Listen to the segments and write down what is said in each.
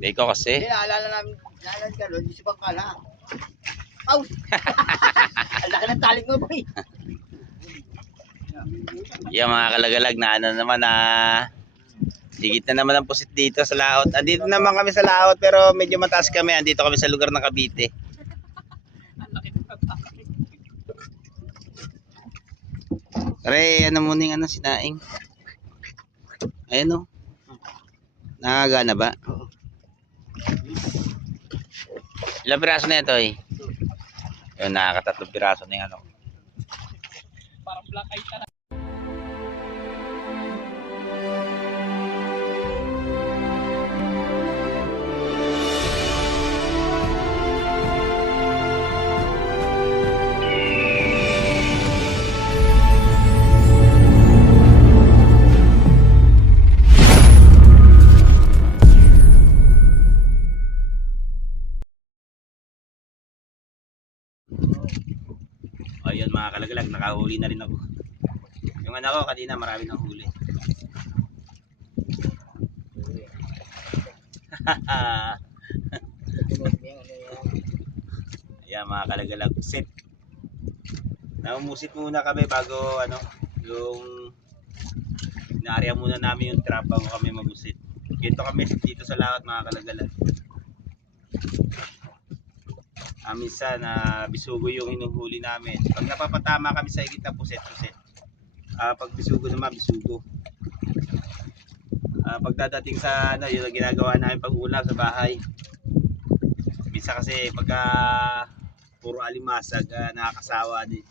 Ikaw kasi. Hindi, naalala namin ka doon, si Bangkala. Aw! Ang laki ng talig mo, boy. Yung mga kalagalag na ano naman na digit na naman ang pusit dito sa laot. Andito naman kami sa laot pero medyo mataas kami. Andito kami sa lugar ng Cavite. Pre, ano muna yung ano, sinaing. Ayan o. Nakagana ba? Ilang piraso na ito eh? Yun, nakakatatlong piraso na yung ano. Parang black eye talaga. Ayun mga kalagalag, nakahuli na rin ako. Yung anak ko kanina marami nang huli. Ayan mga kalagalag, set. Namumusit muna kami bago ano, yung inaarya muna namin yung trap bago kami mabusit. Dito kami dito sa laot mga kalagalag. Minsan bisugo yung hinuhuli namin. Pag napapatama kami sa higit na puset-puset. Pag bisugo naman, bisugo. Pagdadating sa ano, yung ginagawa namin pag-ulam sa bahay. Minsan kasi pagka puro alimasag, nakakasawa din.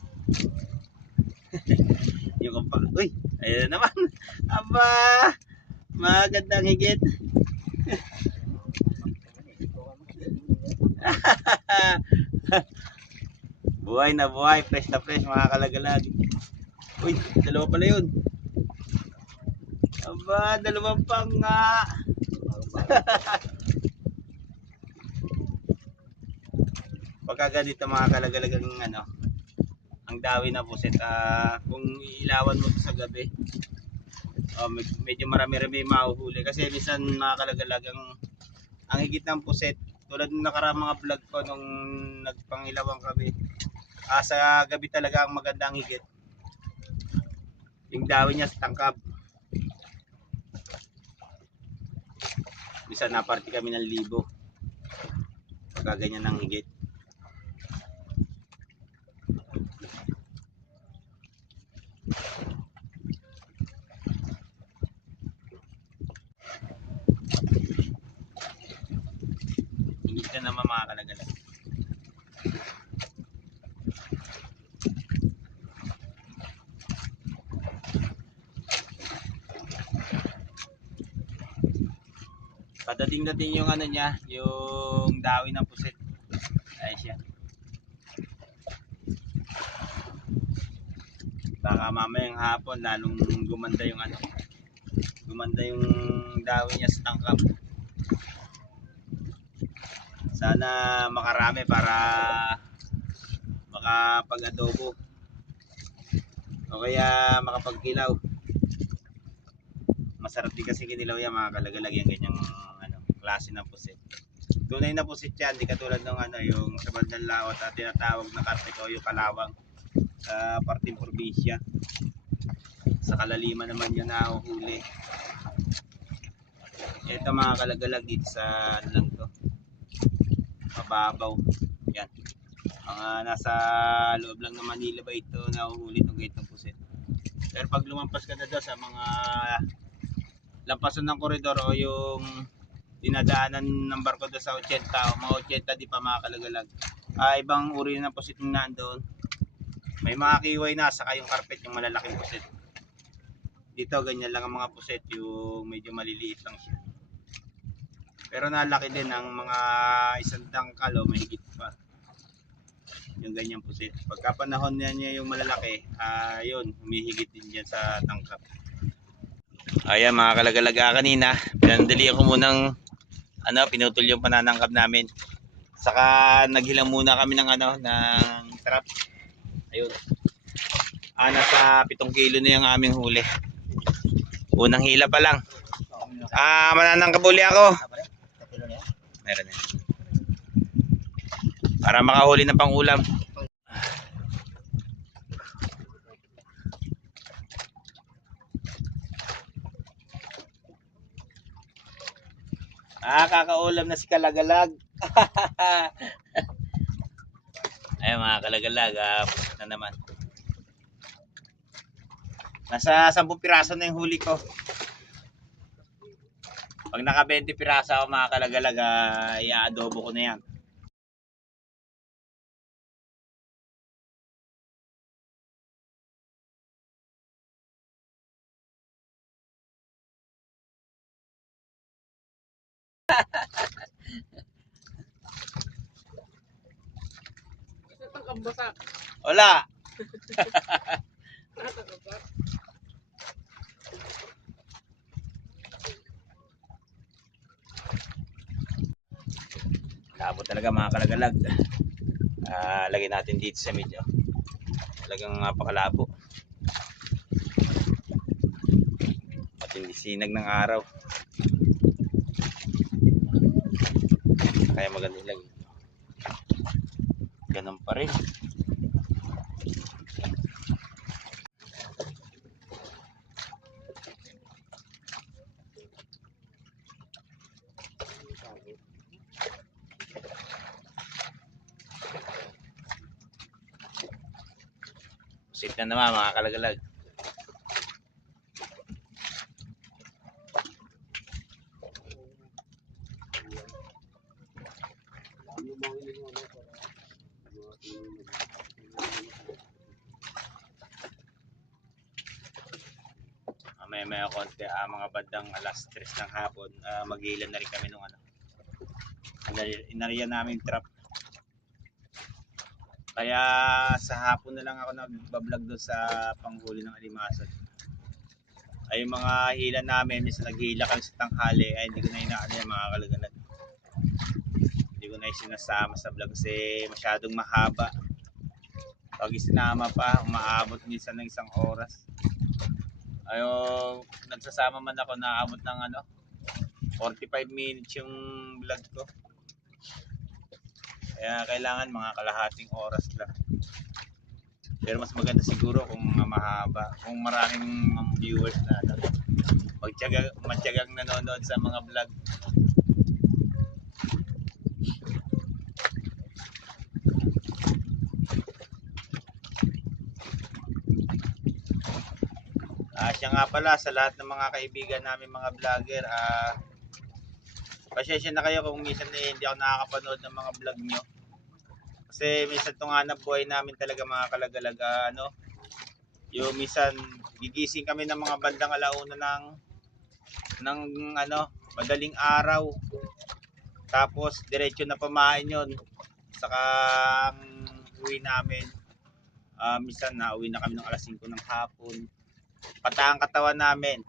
Yung kampa, uy, ayun naman. Aba, magandang higit. Buhay na buhay, fresh na fresh mga kalagalag. Uy, dalawa pala yun. Aba, dalawa pa nga. Pagka ganito mga kalagalag ang ano, ang dawi na puset, kung iilawan mo sa gabi, medyo marami-rami mahuhuli kasi minsan mga kalagalag ang higit ng puset. Tulad ng nakaraang mga vlog ko nung nagpangilawan kami. Sa gabi talaga ang magandang higit. Yung dawi niya sa tangkab. Bisa naparty kami ng 1,000. Pagka ganyan ng higit. Higit na naman mga kalagalag. Padating-dating yung ano niya, yung dawi ng puset. Ayun siya. Baka mamayang hapon lalong gumanda yung ano. Gumanda yung dawi niya sa tangkap. Sana makarami para makapag-adobo. O kaya makapagkilaw. Masarap din kasi kinilaw yan mga kalagalag yung ganyang klase ng pusit. Tunay na pusit yan, di katulad ng ano, yung sa bandang laot at tinatawag na karpet o yung kalawang sa parting probinsya. Sa kalaliman naman yun nahuhuli. Ito mga kalagalag dito sa ano lang to, mababaw. Yan. Mga nasa loob lang ng Manila ba ito nahuhuli itong ganitong pusit. Pero pag lumampas ka na doon sa mga lampasan ng koridor o yung dinadaanan ng barko doon sa 80 o mga 80 di pa mga kalagalag, ibang uri ng pusit na nandoon. May mga kiway na saka yung carpet, yung malalaking pusit. Dito ganyan lang ang mga pusit, yung medyo maliliit lang siya. Pero nalaki din ang mga isang dangkal o mahigit pa. Yung ganyang pusit. Pagka panahon niya yung malalaki, yun, humihigit din dyan sa tangkap. Ayan mga kalagalaga, kanina pinandali ako munang pinutol yung pananangkap namin. Saka naghilang muna kami ng ng trap. Ayun. Nasa 7 kilo na yung aming huli. Unang hila pa lang. Mananangkap uli ako. Meron na. Para makahuli ng pang-ulam. Kakaulam na si Kalagalag. Ay mga Kalagalag, pusit na naman. Nasa 10 piraso na yung huli ko. Pag naka 20 piraso ako mga Kalagalag, i-adobo ko na yan. Ito kang basak. Wala. Nakakabak. Labo talaga mga Kalagalag. Lagyan natin dito sa medyo. Talagang napakalabo. Matindi sinag ng araw. Kaya maganda ilagay. Ganun pa rin. Sit na naman mga Kalagalag. May konti mga bandang alas 3 ng hapon, magilan na rin kami nung inariyan namin trap. Kaya sa hapon na lang ako nagbablog doon sa panghuli ng alimasag. Ay yung mga hila namin, minsan naghihila kami sa tanghali, ay hindi ko na inaano yan mga Kalagalag. Hindi ko na sinasama sa vlog kasi masyadong mahaba. Pag isinama pa, umaabot minsan ng 1 oras. Ayo, nagsasama man ako, naabot ng 45 minutes yung vlog ko. Kaya kailangan mga kalahating oras lang. Pero mas maganda siguro kung mahaba, kung maraming viewers na magtiyagang nanonood sa mga vlog. Siya nga pala sa lahat ng mga kaibigan namin mga vlogger, pasensya na kayo kung minsan hindi ako nakakapanood ng mga vlog nyo. Kasi minsan itong hanap buhay namin talaga mga Kalagalag, yung minsan gigising kami ng mga bandang alauna ng madaling araw. Tapos diretso na pamain yun. Saka uwi namin. Minsan na uwi na kami ng alas 5 ng hapon. Pataang katawan namin.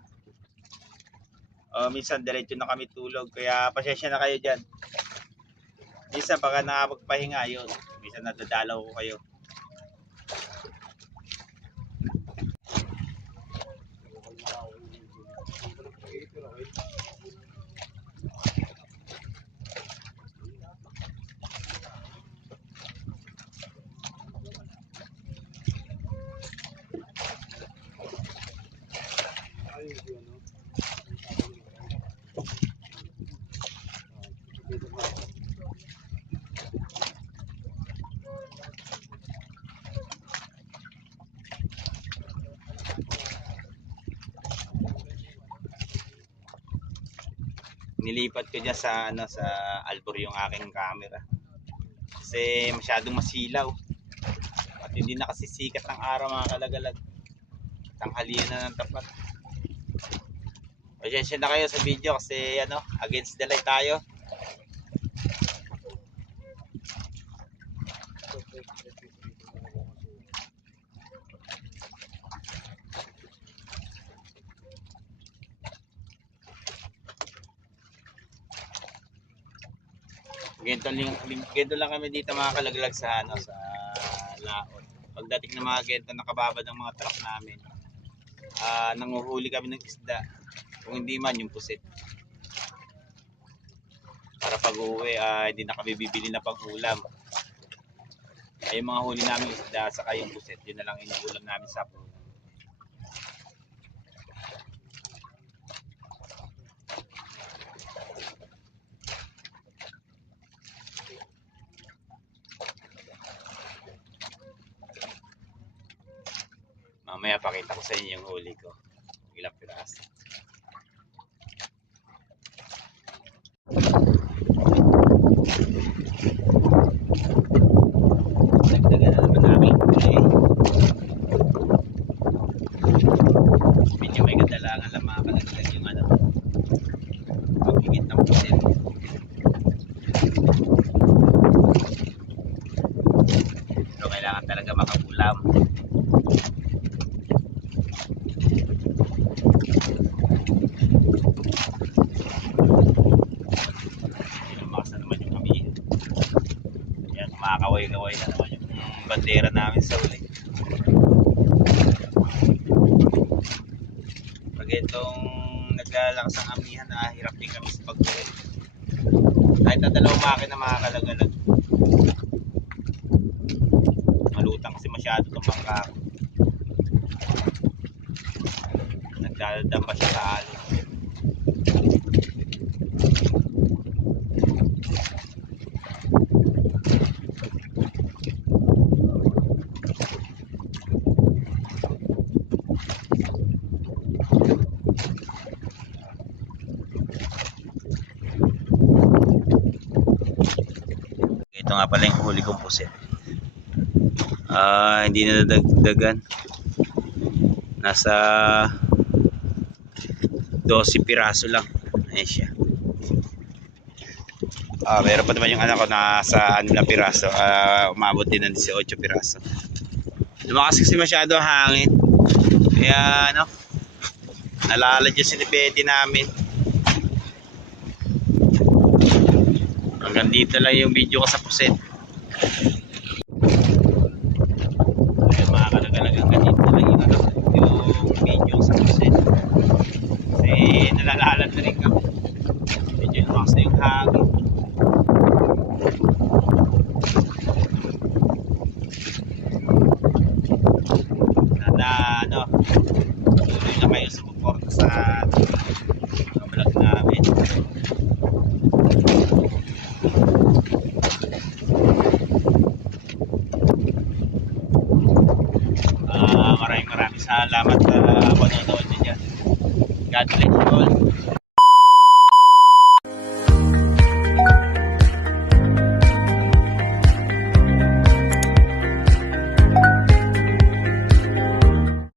Minsan diretso na kami tulog. Kaya pasensya na kayo dyan. Minsan baka nakapagpahinga yun. Minsan nadadalaw ko kayo. Nilipat ko dyan sa sa Albor yung aking camera kasi masyadong masilaw at hindi na kasi sikat ng araw mga Kalagalag. Tanghalian na ng tapat. Pasensya na kayo sa video kasi against the light tayo. Gento lang kami dito mga Kalagalag sa sa laot. Pagdating ng mga gento, nakababad ng mga truck namin. Nanguhuli kami ng isda. Kung hindi man yung pusit. Para pag uwi, hindi na kami bibili na pang-ulam. Ay, yung mga huli namin isda, saka yung puset, yun na lang inuulam namin sa puno. Mamaya pakita ko sa inyo yung huli ko. Ilang piraso. Nagdagan na naman namin huli. Medyo may kadalangan lang mga kalaglag yung ano. Pagigit ng pusit. Pero kailangan talaga makapulam. Makakaway-kaway na naman yung bandera namin sa uli. Pag itong naglalakas ang amihan, hirap din kami sa pag-uwi. Kahit na dalawang makina makakalagalag. Malutang kasi masyado itong bangka. Nagdadamba siya sa alon. Ito nga pala yung huli kong puset. Hindi na nadagdagan. Nasa 12 piraso lang. Ayan siya. Meron pa naman yung anak ko nasa 6 na piraso. Umabot din ng 18 piraso. Lumakas kasi masyado ang hangin. Kaya ano, nalalad yung sinipete namin. Hanggang dito lang yung video ko sa puset. Kaya makakalagalag hanggang dito lang yung video ko sa puset. Kasi nalalalad na rin kami. Medyo lumakas na yung hangin. Ano, tuloy na kayo sa support sa vlog namin. Maraming salamat sa panonood niyo dyan. God bless you all.